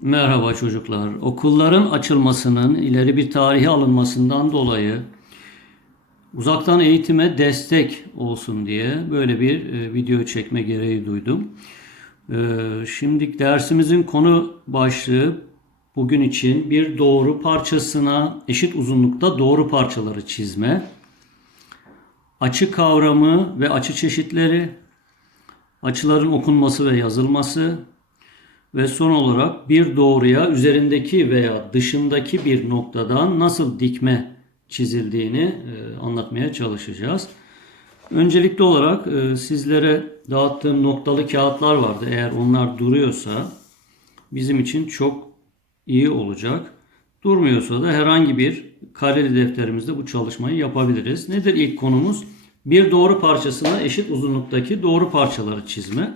Merhaba çocuklar. Okulların açılmasının ileri bir tarihe alınmasından dolayı uzaktan eğitime destek olsun diye böyle bir e, video çekme gereği duydum. E, şimdi dersimizin konu başlığı bugün için bir doğru parçasına eşit uzunlukta doğru parçaları çizme, açı kavramı ve açı çeşitleri, açıların okunması ve yazılması, ve son olarak bir doğruya üzerindeki veya dışındaki bir noktadan nasıl dikme çizildiğini e, anlatmaya çalışacağız. Öncelikli olarak e, sizlere dağıttığım noktalı kağıtlar vardı. Eğer onlar duruyorsa bizim için çok iyi olacak. Durmuyorsa da herhangi bir kareli defterimizde bu çalışmayı yapabiliriz. Nedir ilk konumuz? Bir doğru parçasına eşit uzunluktaki doğru parçaları çizme.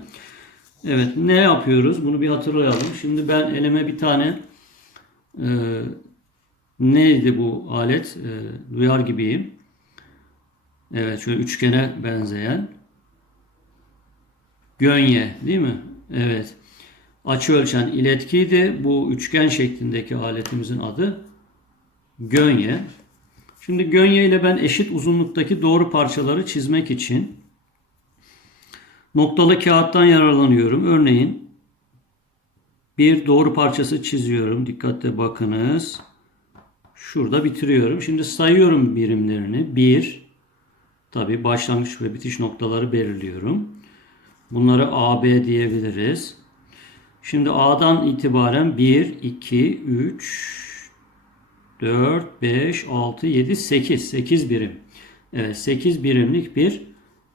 Evet ne yapıyoruz? Bunu bir hatırlayalım. Şimdi ben elime bir tane e, neydi bu alet? E, duyar gibiyim. Evet şöyle üçgene benzeyen. Gönye değil mi? Evet. Açı ölçen iletkiydi. Bu üçgen şeklindeki aletimizin adı gönye. Şimdi gönye ile ben eşit uzunluktaki doğru parçaları çizmek için Noktalı kağıttan yararlanıyorum. Örneğin bir doğru parçası çiziyorum. Dikkatle bakınız. Şurada bitiriyorum. Şimdi sayıyorum birimlerini. 1 tabi başlangıç ve bitiş noktaları belirliyorum. Bunları AB diyebiliriz. Şimdi A'dan itibaren 1, 2, 3, 4, 5, 6, 7, 8. 8 birim. Evet 8 birimlik bir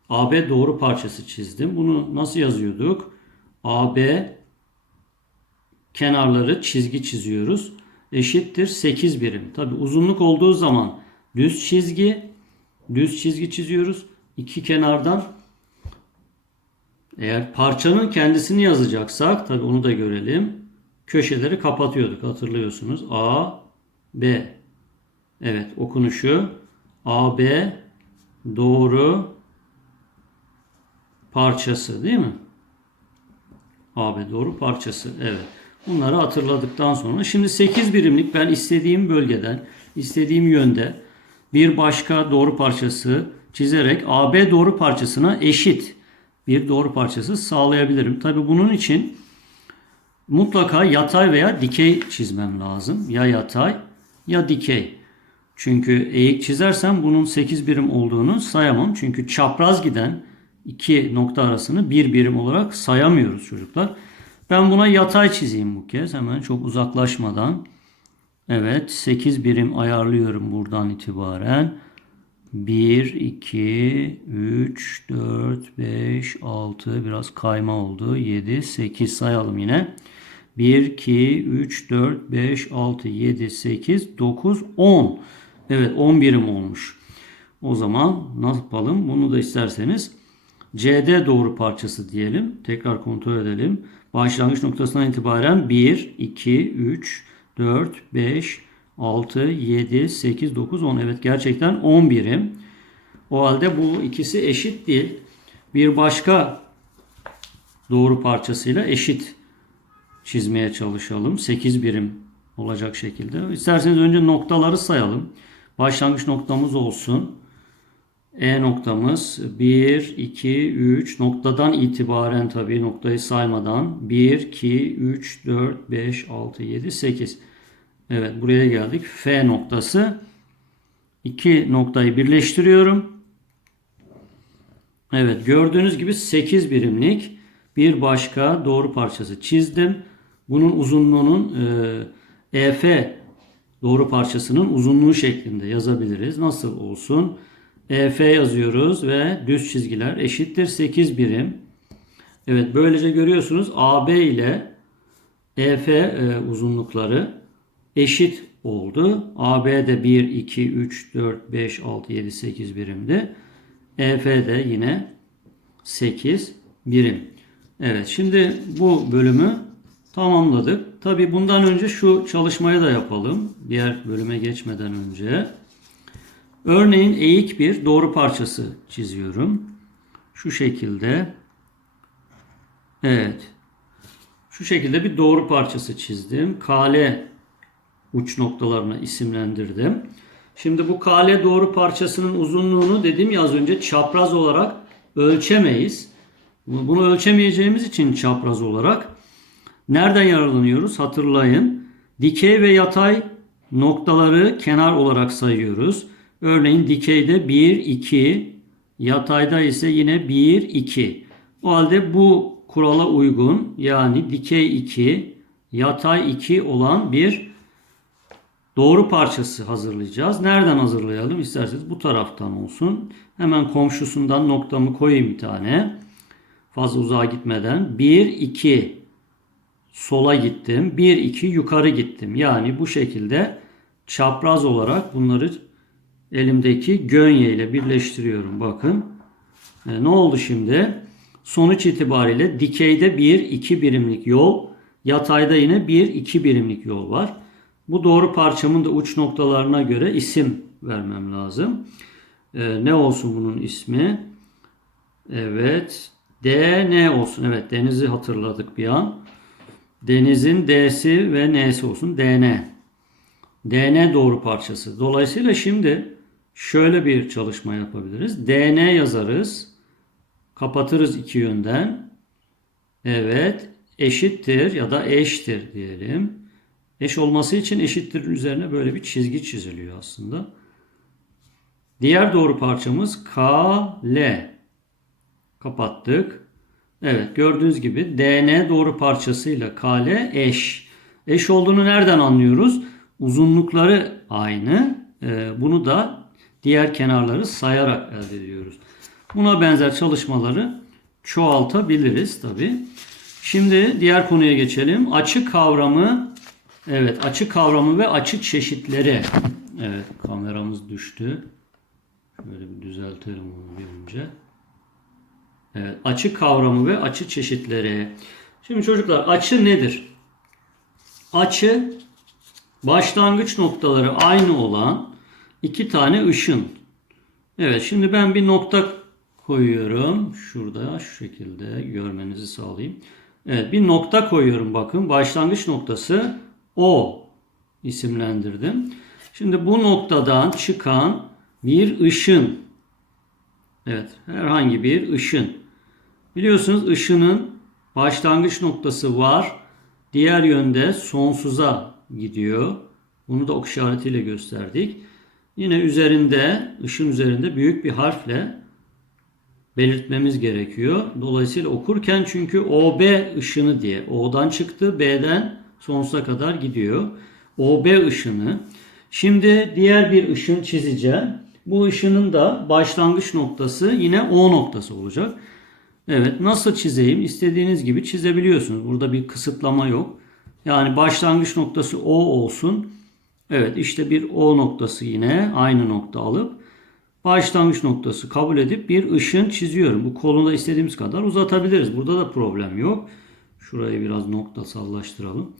AB doğru parçası çizdim. Bunu nasıl yazıyorduk? AB kenarları çizgi çiziyoruz. Eşittir 8 birim. Tabi uzunluk olduğu zaman düz çizgi, düz çizgi çiziyoruz. İki kenardan eğer parçanın kendisini yazacaksak tabi onu da görelim. Köşeleri kapatıyorduk hatırlıyorsunuz. A, B. Evet okunuşu AB doğru parçası değil mi? AB doğru parçası. Evet. Bunları hatırladıktan sonra şimdi 8 birimlik ben istediğim bölgeden, istediğim yönde bir başka doğru parçası çizerek AB doğru parçasına eşit bir doğru parçası sağlayabilirim. Tabi bunun için mutlaka yatay veya dikey çizmem lazım. Ya yatay ya dikey. Çünkü eğik çizersem bunun 8 birim olduğunu sayamam. Çünkü çapraz giden iki nokta arasını bir birim olarak sayamıyoruz çocuklar. Ben buna yatay çizeyim bu kez. Hemen çok uzaklaşmadan. Evet 8 birim ayarlıyorum buradan itibaren. 1, 2, 3, 4, 5, 6 biraz kayma oldu. 7, 8 sayalım yine. 1, 2, 3, 4, 5, 6, 7, 8, 9, 10. Evet 10 birim olmuş. O zaman ne yapalım? Bunu da isterseniz CD doğru parçası diyelim. Tekrar kontrol edelim. Başlangıç noktasından itibaren 1, 2, 3, 4, 5, 6, 7, 8, 9, 10. Evet gerçekten 10 birim. O halde bu ikisi eşit değil. Bir başka doğru parçasıyla eşit çizmeye çalışalım. 8 birim olacak şekilde. İsterseniz önce noktaları sayalım. Başlangıç noktamız olsun. E noktamız 1, 2, 3 noktadan itibaren tabii noktayı saymadan 1, 2, 3, 4, 5, 6, 7, 8. Evet buraya geldik. F noktası. İki noktayı birleştiriyorum. Evet gördüğünüz gibi 8 birimlik bir başka doğru parçası çizdim. Bunun uzunluğunun e, EF doğru parçasının uzunluğu şeklinde yazabiliriz. Nasıl olsun? EF yazıyoruz ve düz çizgiler eşittir 8 birim. Evet böylece görüyorsunuz AB ile EF e, uzunlukları eşit oldu. AB de 1, 2, 3, 4, 5, 6, 7, 8 birimdi. EF de yine 8 birim. Evet şimdi bu bölümü tamamladık. Tabi bundan önce şu çalışmayı da yapalım. Diğer bölüme geçmeden önce. Örneğin eğik bir doğru parçası çiziyorum. Şu şekilde. Evet. Şu şekilde bir doğru parçası çizdim. Kale uç noktalarını isimlendirdim. Şimdi bu kale doğru parçasının uzunluğunu dedim ya az önce çapraz olarak ölçemeyiz. Bunu ölçemeyeceğimiz için çapraz olarak nereden yararlanıyoruz? Hatırlayın. Dikey ve yatay noktaları kenar olarak sayıyoruz. Örneğin dikeyde 1, 2, yatayda ise yine 1, 2. O halde bu kurala uygun yani dikey 2, yatay 2 olan bir doğru parçası hazırlayacağız. Nereden hazırlayalım? İsterseniz bu taraftan olsun. Hemen komşusundan noktamı koyayım bir tane. Fazla uzağa gitmeden. 1, 2 sola gittim. 1, 2 yukarı gittim. Yani bu şekilde çapraz olarak bunları elimdeki gönye ile birleştiriyorum. Bakın. E, ne oldu şimdi? Sonuç itibariyle dikeyde 1, 2 birimlik yol, yatayda yine 1, 2 birimlik yol var. Bu doğru parçamın da uç noktalarına göre isim vermem lazım. E, ne olsun bunun ismi? Evet. D ne olsun? Evet denizi hatırladık bir an. Denizin D'si ve N'si olsun. DN. DN doğru parçası. Dolayısıyla şimdi şöyle bir çalışma yapabiliriz. DN yazarız. Kapatırız iki yönden. Evet. Eşittir ya da eştir diyelim. Eş olması için eşittir üzerine böyle bir çizgi çiziliyor aslında. Diğer doğru parçamız KL. Kapattık. Evet gördüğünüz gibi DN doğru parçasıyla KL eş. Eş olduğunu nereden anlıyoruz? Uzunlukları aynı. Ee, bunu da diğer kenarları sayarak elde ediyoruz. Buna benzer çalışmaları çoğaltabiliriz tabi. Şimdi diğer konuya geçelim. Açı kavramı Evet açı kavramı ve açı çeşitleri. Evet kameramız düştü. Şöyle bir düzeltelim onu bir önce. Evet, açı kavramı ve açı çeşitleri. Şimdi çocuklar açı nedir? Açı başlangıç noktaları aynı olan iki tane ışın. Evet şimdi ben bir nokta koyuyorum. Şurada şu şekilde görmenizi sağlayayım. Evet bir nokta koyuyorum bakın. Başlangıç noktası O isimlendirdim. Şimdi bu noktadan çıkan bir ışın. Evet herhangi bir ışın. Biliyorsunuz ışının başlangıç noktası var. Diğer yönde sonsuza gidiyor. Bunu da ok işaretiyle gösterdik. Yine üzerinde, ışın üzerinde büyük bir harfle belirtmemiz gerekiyor. Dolayısıyla okurken çünkü OB ışını diye. O'dan çıktı, B'den sonsuza kadar gidiyor. OB ışını. Şimdi diğer bir ışın çizeceğim. Bu ışının da başlangıç noktası yine O noktası olacak. Evet nasıl çizeyim? İstediğiniz gibi çizebiliyorsunuz. Burada bir kısıtlama yok. Yani başlangıç noktası O olsun. Evet işte bir O noktası yine aynı nokta alıp başlangıç noktası kabul edip bir ışın çiziyorum. Bu kolunu da istediğimiz kadar uzatabiliriz. Burada da problem yok. Şurayı biraz noktasallaştıralım.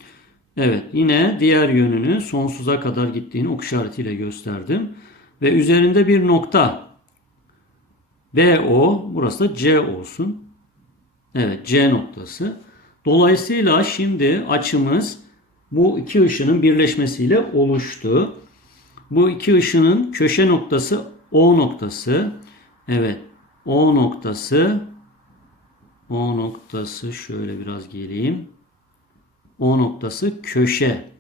Evet yine diğer yönünü sonsuza kadar gittiğini ok işaretiyle gösterdim. Ve üzerinde bir nokta BO burası da C olsun. Evet C noktası. Dolayısıyla şimdi açımız bu iki ışının birleşmesiyle oluştu. Bu iki ışının köşe noktası O noktası. Evet O noktası O noktası şöyle biraz geleyim. O noktası köşe.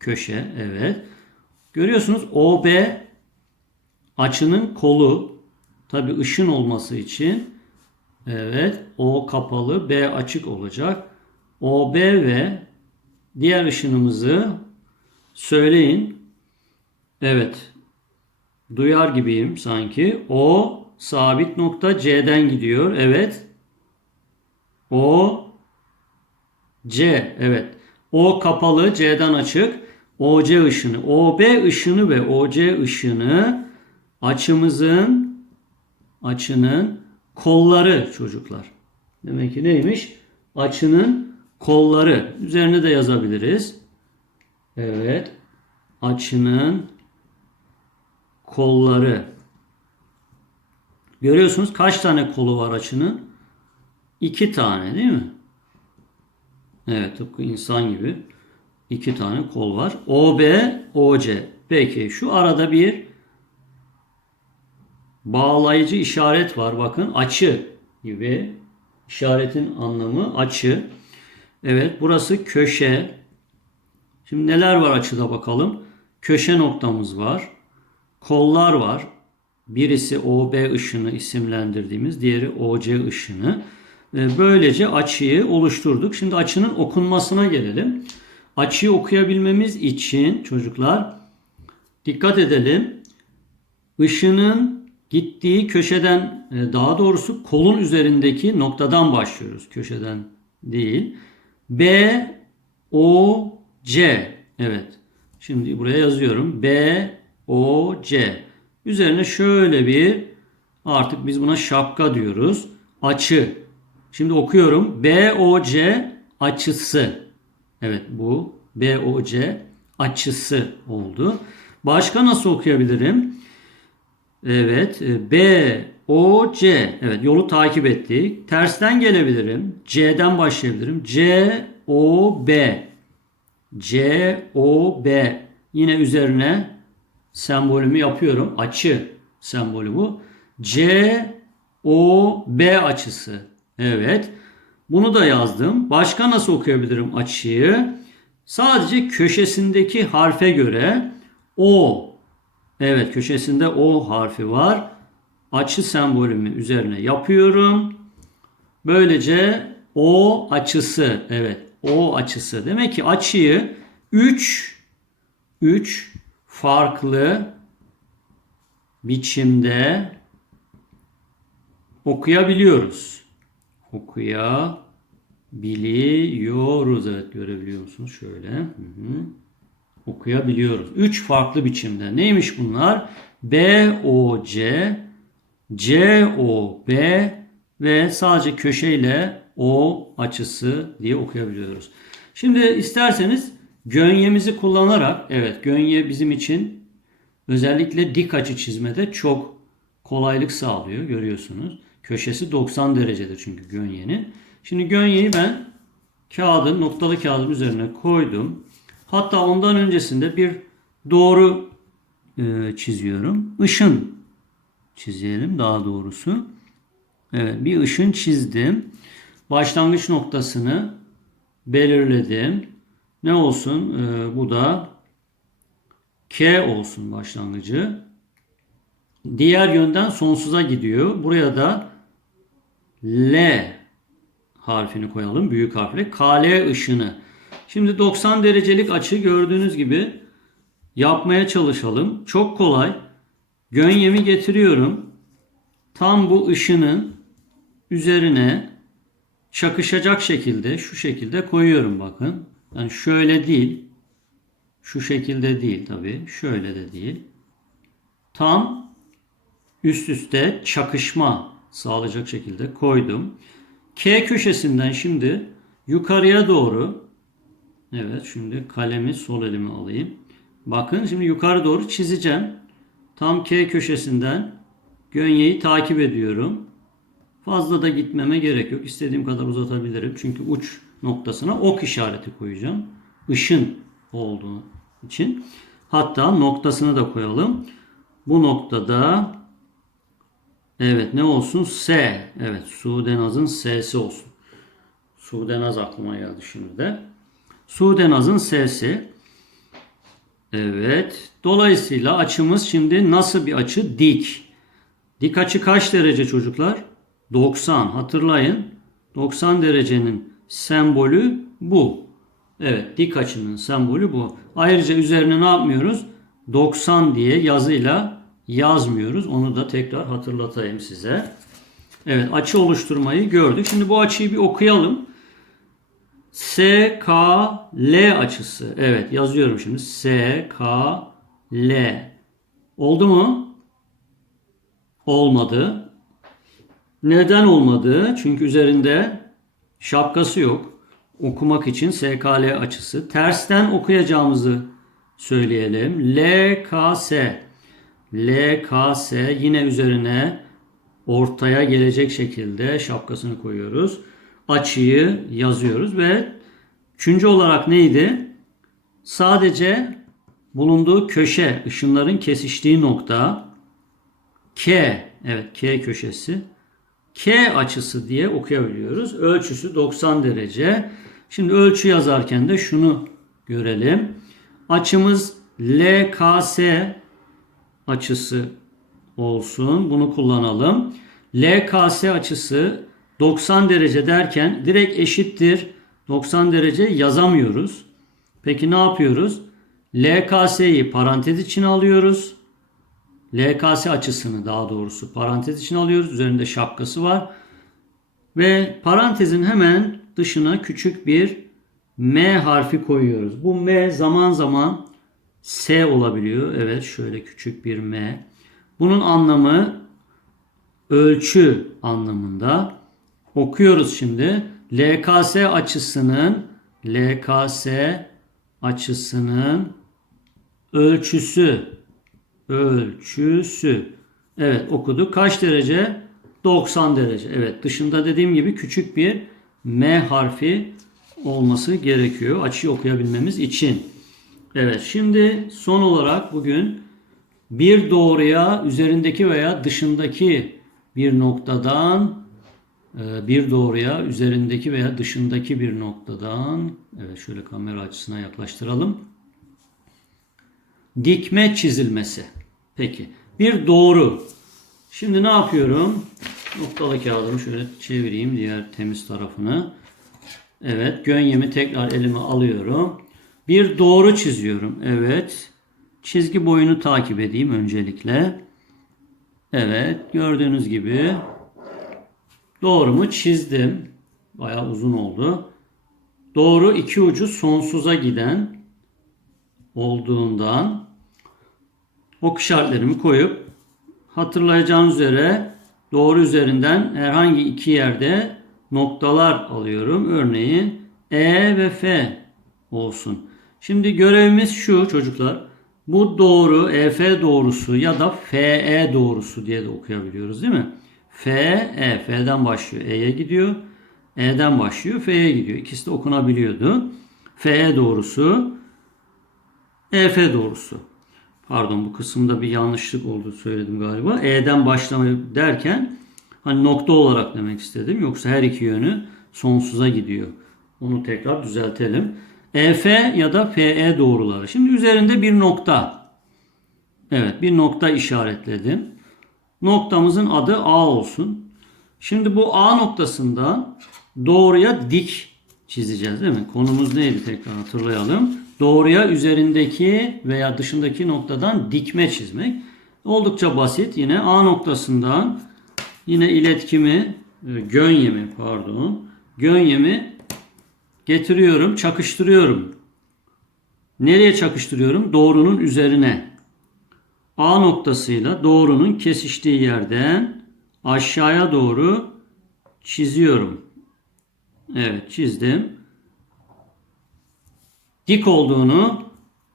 Köşe evet. Görüyorsunuz OB açının kolu. Tabi ışın olması için evet O kapalı B açık olacak. OB ve diğer ışınımızı söyleyin. Evet. Duyar gibiyim sanki. O sabit nokta C'den gidiyor. Evet. O C. Evet. O kapalı C'den açık. OC ışını. OB ışını ve OC ışını açımızın açının kolları çocuklar. Demek ki neymiş? Açının kolları. Üzerine de yazabiliriz. Evet. Açının kolları. Görüyorsunuz kaç tane kolu var açının? İki tane değil mi? Evet tıpkı insan gibi iki tane kol var. OB, OC. Peki şu arada bir bağlayıcı işaret var. Bakın açı gibi. İşaretin anlamı açı. Evet burası köşe. Şimdi neler var açıda bakalım. Köşe noktamız var. Kollar var. Birisi OB ışını isimlendirdiğimiz, diğeri OC ışını. Ve Böylece açıyı oluşturduk. Şimdi açının okunmasına gelelim. Açıyı okuyabilmemiz için çocuklar dikkat edelim. Işının gittiği köşeden e, daha doğrusu kolun üzerindeki noktadan başlıyoruz. Köşeden değil. B O C. Evet. Şimdi buraya yazıyorum. B O C. Üzerine şöyle bir artık biz buna şapka diyoruz. Açı. Şimdi okuyorum. B O C açısı. Evet bu B O C açısı oldu. Başka nasıl okuyabilirim? Evet. e, B, O, C. Evet yolu takip ettik. Tersten gelebilirim. C'den başlayabilirim. C, O, B. C, O, B. Yine üzerine sembolümü yapıyorum. Açı sembolü bu. C, O, B açısı. Evet. Bunu da yazdım. Başka nasıl okuyabilirim açıyı? Sadece köşesindeki harfe göre O Evet köşesinde O harfi var. Açı sembolümü üzerine yapıyorum. Böylece O açısı. Evet O açısı. Demek ki açıyı 3 3 farklı biçimde okuyabiliyoruz. Okuyabiliyoruz. Evet görebiliyor musunuz? Şöyle. Hı hı okuyabiliyoruz. Üç farklı biçimde. Neymiş bunlar? B, O, C, C, O, B ve sadece köşeyle O açısı diye okuyabiliyoruz. Şimdi isterseniz gönyemizi kullanarak, evet gönye bizim için özellikle dik açı çizmede çok kolaylık sağlıyor görüyorsunuz. Köşesi 90 derecedir çünkü gönyenin. Şimdi gönyeyi ben kağıdın, noktalı kağıdın üzerine koydum. Hatta ondan öncesinde bir doğru e, çiziyorum. Işın çizelim daha doğrusu. Evet bir ışın çizdim. Başlangıç noktasını belirledim. Ne olsun? E, bu da K olsun başlangıcı. Diğer yönden sonsuza gidiyor. Buraya da L harfini koyalım. Büyük harfle. KL ışını. Şimdi 90 derecelik açı gördüğünüz gibi yapmaya çalışalım. Çok kolay. Gönyemi getiriyorum. Tam bu ışının üzerine çakışacak şekilde şu şekilde koyuyorum bakın. Yani şöyle değil. Şu şekilde değil tabi. Şöyle de değil. Tam üst üste çakışma sağlayacak şekilde koydum. K köşesinden şimdi yukarıya doğru Evet şimdi kalemi sol elime alayım. Bakın şimdi yukarı doğru çizeceğim. Tam K köşesinden gönyeyi takip ediyorum. Fazla da gitmeme gerek yok. İstediğim kadar uzatabilirim. Çünkü uç noktasına ok işareti koyacağım. Işın olduğu için. Hatta noktasını da koyalım. Bu noktada evet ne olsun? S. Evet Sudenaz'ın S'si olsun. Sudenaz aklıma geldi şimdi de. Sudenaz'ın S'si. Evet. Dolayısıyla açımız şimdi nasıl bir açı? Dik. Dik açı kaç derece çocuklar? 90. Hatırlayın. 90 derecenin sembolü bu. Evet dik açının sembolü bu. Ayrıca üzerine ne yapmıyoruz? 90 diye yazıyla yazmıyoruz. Onu da tekrar hatırlatayım size. Evet açı oluşturmayı gördük. Şimdi bu açıyı bir okuyalım. SKL açısı. Evet yazıyorum şimdi. SKL. Oldu mu? Olmadı. Neden olmadı? Çünkü üzerinde şapkası yok. Okumak için SKL açısı. Tersten okuyacağımızı söyleyelim. LKS. LKS yine üzerine ortaya gelecek şekilde şapkasını koyuyoruz açıyı yazıyoruz ve Üçüncü olarak neydi? Sadece bulunduğu köşe, ışınların kesiştiği nokta K, evet K köşesi. K açısı diye okuyabiliyoruz. Ölçüsü 90 derece. Şimdi ölçü yazarken de şunu görelim. Açımız LKS açısı olsun. Bunu kullanalım. LKS açısı 90 derece derken direkt eşittir 90 derece yazamıyoruz. Peki ne yapıyoruz? LKS'yi parantez içine alıyoruz. LKS açısını daha doğrusu parantez içine alıyoruz. Üzerinde şapkası var. Ve parantezin hemen dışına küçük bir M harfi koyuyoruz. Bu M zaman zaman S olabiliyor. Evet şöyle küçük bir M. Bunun anlamı ölçü anlamında. Okuyoruz şimdi. LKS açısının LKS açısının ölçüsü ölçüsü. Evet okuduk. Kaç derece? 90 derece. Evet dışında dediğim gibi küçük bir M harfi olması gerekiyor. Açıyı okuyabilmemiz için. Evet şimdi son olarak bugün bir doğruya üzerindeki veya dışındaki bir noktadan bir doğruya üzerindeki veya dışındaki bir noktadan evet şöyle kamera açısına yaklaştıralım. Dikme çizilmesi. Peki. Bir doğru. Şimdi ne yapıyorum? Noktalı kağıdımı şöyle çevireyim diğer temiz tarafını. Evet. Gönyemi tekrar elime alıyorum. Bir doğru çiziyorum. Evet. Çizgi boyunu takip edeyim öncelikle. Evet. Gördüğünüz gibi doğrumu çizdim. Bayağı uzun oldu. Doğru iki ucu sonsuza giden olduğundan ok işaretlerimi koyup hatırlayacağınız üzere doğru üzerinden herhangi iki yerde noktalar alıyorum. Örneğin E ve F olsun. Şimdi görevimiz şu çocuklar. Bu doğru EF doğrusu ya da FE doğrusu diye de okuyabiliyoruz değil mi? F, E, F'den başlıyor. E'ye gidiyor. E'den başlıyor. F'ye gidiyor. İkisi de okunabiliyordu. FE doğrusu EF doğrusu. Pardon bu kısımda bir yanlışlık oldu söyledim galiba. E'den başlamayı derken hani nokta olarak demek istedim. Yoksa her iki yönü sonsuza gidiyor. Onu tekrar düzeltelim. EF ya da FE doğruları. Şimdi üzerinde bir nokta. Evet bir nokta işaretledim. Noktamızın adı A olsun. Şimdi bu A noktasından doğruya dik çizeceğiz değil mi? Konumuz neydi tekrar hatırlayalım. Doğruya üzerindeki veya dışındaki noktadan dikme çizmek. Oldukça basit. Yine A noktasından yine iletkimi, e, gönyemi pardon, gönyemi getiriyorum, çakıştırıyorum. Nereye çakıştırıyorum? Doğrunun üzerine. A noktasıyla doğrunun kesiştiği yerden aşağıya doğru çiziyorum. Evet çizdim. Dik olduğunu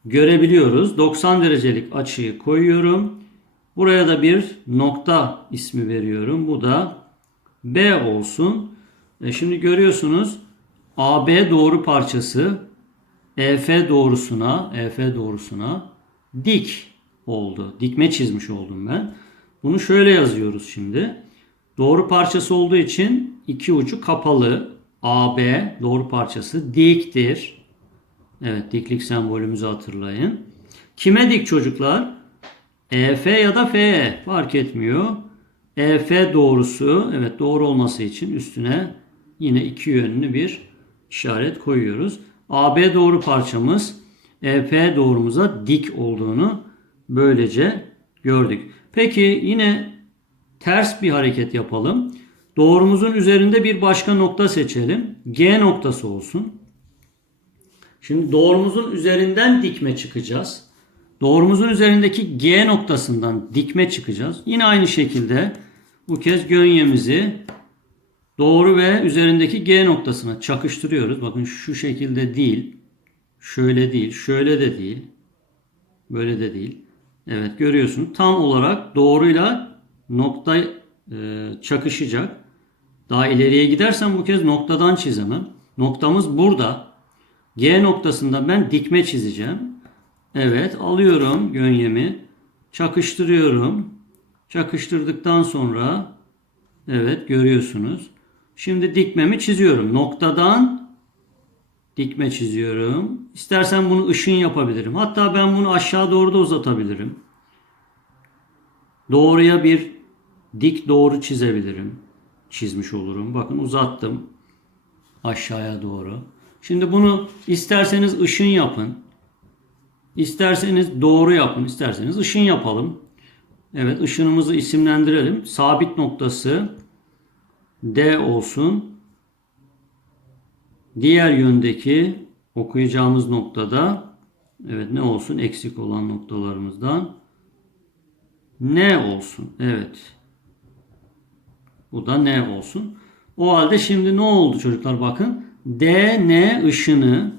görebiliyoruz. 90 derecelik açıyı koyuyorum. Buraya da bir nokta ismi veriyorum. Bu da B olsun. E şimdi görüyorsunuz AB doğru parçası EF doğrusuna, EF doğrusuna dik oldu. Dikme çizmiş oldum ben. Bunu şöyle yazıyoruz şimdi. Doğru parçası olduğu için iki ucu kapalı. AB doğru parçası diktir. Evet diklik sembolümüzü hatırlayın. Kime dik çocuklar? EF ya da FE fark etmiyor. EF doğrusu evet doğru olması için üstüne yine iki yönlü bir işaret koyuyoruz. AB doğru parçamız EF doğrumuza dik olduğunu böylece gördük. Peki yine ters bir hareket yapalım. Doğrumuzun üzerinde bir başka nokta seçelim. G noktası olsun. Şimdi doğrumuzun üzerinden dikme çıkacağız. Doğrumuzun üzerindeki G noktasından dikme çıkacağız. Yine aynı şekilde bu kez gönyemizi doğru ve üzerindeki G noktasına çakıştırıyoruz. Bakın şu şekilde değil. Şöyle değil. Şöyle de değil. Böyle de değil. Evet görüyorsun. Tam olarak doğruyla nokta e, çakışacak. Daha ileriye gidersem bu kez noktadan çizemem. Noktamız burada. G noktasında ben dikme çizeceğim. Evet alıyorum gönyemi. Çakıştırıyorum. Çakıştırdıktan sonra evet görüyorsunuz. Şimdi dikmemi çiziyorum. Noktadan dikme çiziyorum. İstersen bunu ışın yapabilirim. Hatta ben bunu aşağı doğru da uzatabilirim. Doğruya bir dik doğru çizebilirim. Çizmiş olurum. Bakın uzattım aşağıya doğru. Şimdi bunu isterseniz ışın yapın. İsterseniz doğru yapın. isterseniz ışın yapalım. Evet ışınımızı isimlendirelim. Sabit noktası D olsun. Diğer yöndeki okuyacağımız noktada evet ne olsun eksik olan noktalarımızdan ne olsun. Evet. Bu da ne olsun. O halde şimdi ne oldu çocuklar bakın. D N ışını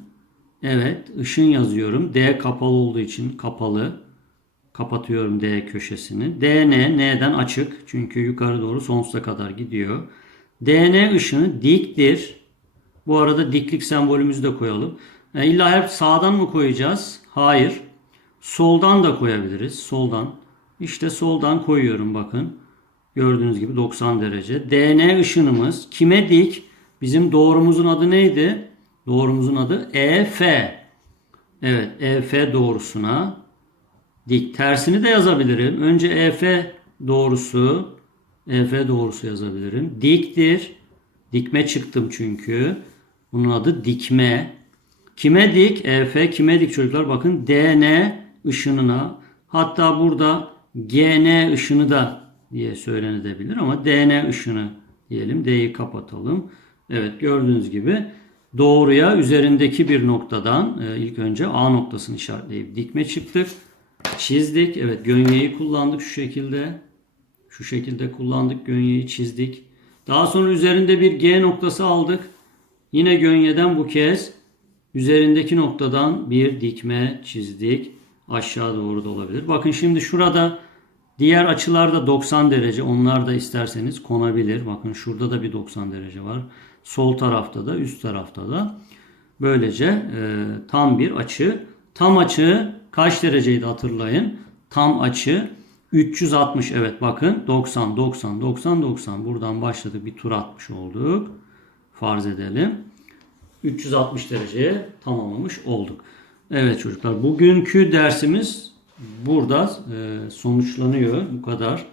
evet ışın yazıyorum. D kapalı olduğu için kapalı. Kapatıyorum D köşesini. D N N'den açık. Çünkü yukarı doğru sonsuza kadar gidiyor. D N ışını diktir. Bu arada diklik sembolümüzü de koyalım. E, illa hep sağdan mı koyacağız? Hayır. Soldan da koyabiliriz. Soldan. İşte soldan koyuyorum bakın. Gördüğünüz gibi 90 derece. DN ışınımız kime dik? Bizim doğrumuzun adı neydi? Doğrumuzun adı EF. Evet EF doğrusuna dik. Tersini de yazabilirim. Önce EF doğrusu EF doğrusu yazabilirim. Diktir. Dikme çıktım çünkü. Bunun adı dikme. Kime dik? EF kime dik çocuklar? Bakın DN ışınına hatta burada GN ışını da diye söylenebilir ama DN ışını diyelim. D'yi kapatalım. Evet gördüğünüz gibi doğruya üzerindeki bir noktadan e, ilk önce A noktasını işaretleyip dikme çıktık. Çizdik. Evet gönyeyi kullandık şu şekilde. Şu şekilde kullandık. Gönyeyi çizdik. Daha sonra üzerinde bir G noktası aldık. Yine gönyeden bu kez üzerindeki noktadan bir dikme çizdik. Aşağı doğru da olabilir. Bakın şimdi şurada diğer açılarda 90 derece. Onlar da isterseniz konabilir. Bakın şurada da bir 90 derece var. Sol tarafta da üst tarafta da. Böylece e, tam bir açı. Tam açı kaç dereceydi hatırlayın. Tam açı 360 evet bakın 90 90 90 90 buradan başladık bir tur atmış olduk. Farz edelim. 360 dereceye tamamlamış olduk. Evet çocuklar bugünkü dersimiz burada e, sonuçlanıyor. Bu kadar.